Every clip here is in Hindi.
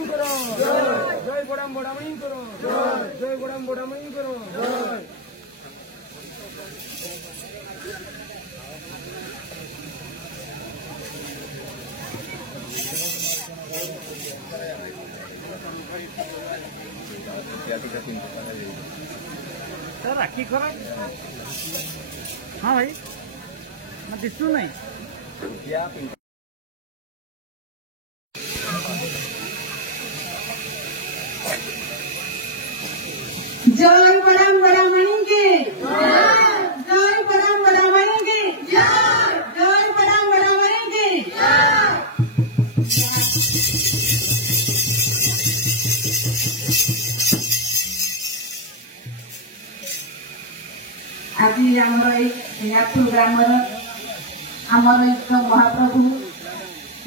বড়ামণি করো জয় বড়াম বড়ামণি করো জয় বড়াম বড়ামণি করো জয় सर राखी खराब हाँ भाई मैं दिसू नहीं जय बड़ाम बड़ामणि के जय बड़ाम बड़ामणि के जय बड़ाम बड़ामणि के आज आमर ग्राम आमर इष्ट महाप्रभु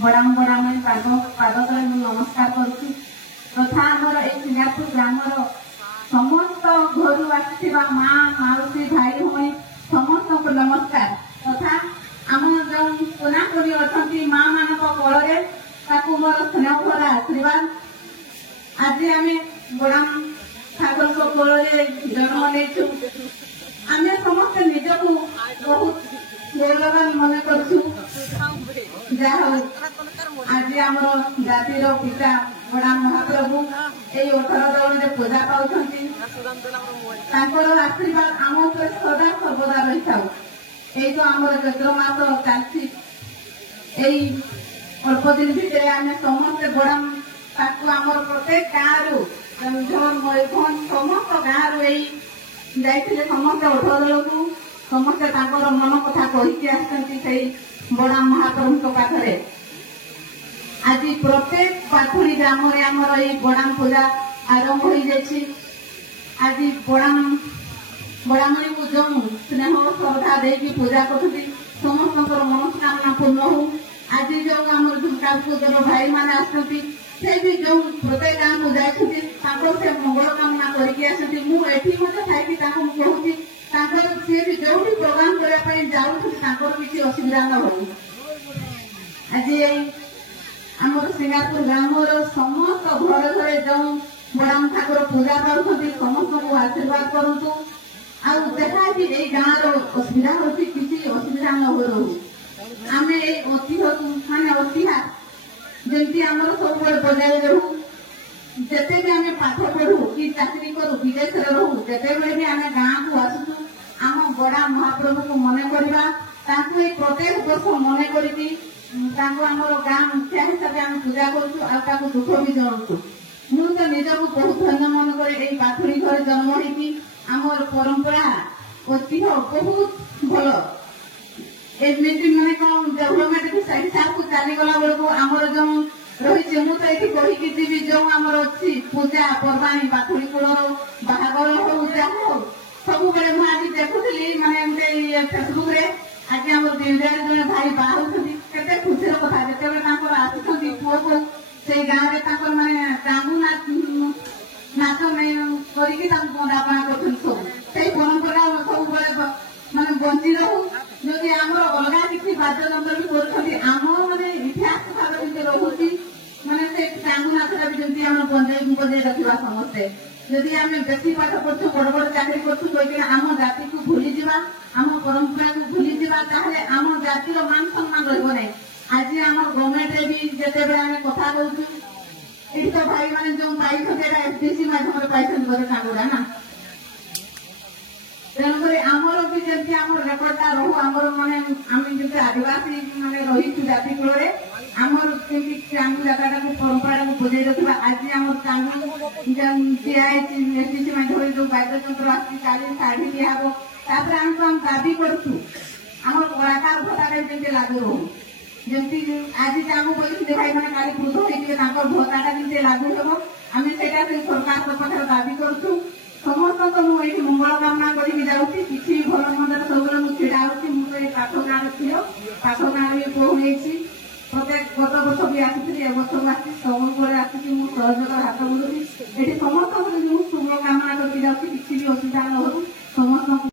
बड़ाम बड़ामणि पाद तले नमस्कार करुँ तथा आमर सिंगापुर ग्राम समस्त घर आसवा माँ माउसी भाई भाई समस्त को नमस्कार तथा आम जो कोनाकुरी अच्छा माँ मान कल मोर स्नेह भरा आशीर्वाद आज आम बड़ाम ठाकुर कोल जन्म नहीं आम समस्त निजक बहुत गौरवान मन करूँ आज आम जातिर पिता बड़ा महाप्रभु ये 18 दल पूजा पाँच आशीर्वाद आम सदा सर्वदा रही था ये जो आम चैत्र मास चलती अल्प दिन भितर आम समस्त बड़ा आम प्रत्येक गाँव मयूरभंज समस्त गाँव जाइए समस्त 18 दल को समस्ते मन कथा कहीकि आसती बड़ा महाप्रभु पाखरे आज प्रत्येक पाथुरी ग्राम आमर ये बड़ाम पूजा आरंभ हो जाए आज बड़ामणि को जो स्नेह श्रद्धा देकी पूजा करते समस्त मनोकामना पूर्ण हो आज जो आम झुमकापुर भाई मैंने आसती से भी जो प्रत्येक गाँव को जाती से मंगल कामना करके आसती मुझे थी कहूँ सी भी जो भी प्रोग्राम करने जाऊँ किसी असुविधा न हो आज आमर सिंगापुर ग्राम समस्त घर घर जो बड़ाम ठाकुर पूजा पाते समस्त को आशीर्वाद करूँ देखा कि ये गाँव असुविधा होती किसी असुविधा न हो आम माने ऐतिहा जमी आम सब बजाय रहू जिते भी आम पाठ पढ़ू कि चाकरी करूँ विदेश रहू जिते भी आम गाँव को आसू आम बड़ा महाप्रभु को मन करवा प्रत्येक वर्ष मन करी आमर गाँ मुखिया हिसाब से आम पूजा करूँ दुख भी जनाऊँ मुझे निजक बहुत धन्य मन करे पाथुरी घर जन्म होती आमर परंपरा ऐतिह्य बहुत भल एमती मैंने कौन डेभलपमेंट हिसाब को चलीगला बेलू आमर जो रही मुझे ये कहीकि जी जो आमर अच्छी पूजा पर्वाणी पाथुरी कूल बाहागर हो जहाँ हो सब बेले मुझे आज देखुली मानते फेसबुक रे आज आम दिव्यार जड़े भाई बाहर केते खुशीर कथा जो आसुच्च पुओ को से गाँव में माने टांगू नाच करके बंदापना कर सब परंपरा सब माने बंची रहू जदि आम अलग किसी बाद्ययंत्र भी कर माने इतिहास कथा रोचे माने टांगू नाचटा भी जमी आम बजे रखा समस्ते जदि आम बेसी पाठ पढ़ु बड़ बड़ चाकरी करें आम जाति को भूली जा आम परंपरा को भूली जा आम जातिर मान सम्मान रही आज आम गवर्नमेंट भी जिते आम कथा कहूँ ये तो भाई मैंने जो पाई एसडीसी माध्यम पाई बोले टांगुड़ा ना तेणुक आमर भी जमी आम रेकर्डटा रो आमर माने आम जो आदिवासी माने रही जाति कूल आमर टांगू जगह परंपरा को बजाई रखा आज आम टांगू दिखाई एसडीसी माध्यम जो वाद्ययंत्र आसी शाढ़ी दिहब आम दाबी करूँ आम कलाकार भत्ता जमी लागू रो जमी आज आम बोलते भाई मैंने काली वृद्ध होता भत्ता जमी लागू हम आम से सरकार पाखे दाबी करूँ समस्त मुझे मंगल कामना करके जाऊँगी किसी भल मंदिर सब मुझे ढा मुझे पाख गाँव झील पाख गाँव पहुँची प्रत्येक गत वर्ष भी आसी वर्ष आसी सब आसिक सहयोग हाथ बढ़ुची ये समस्त शुभ कामना करके जाऊँगी किसी भी असुविधा न हो समस्त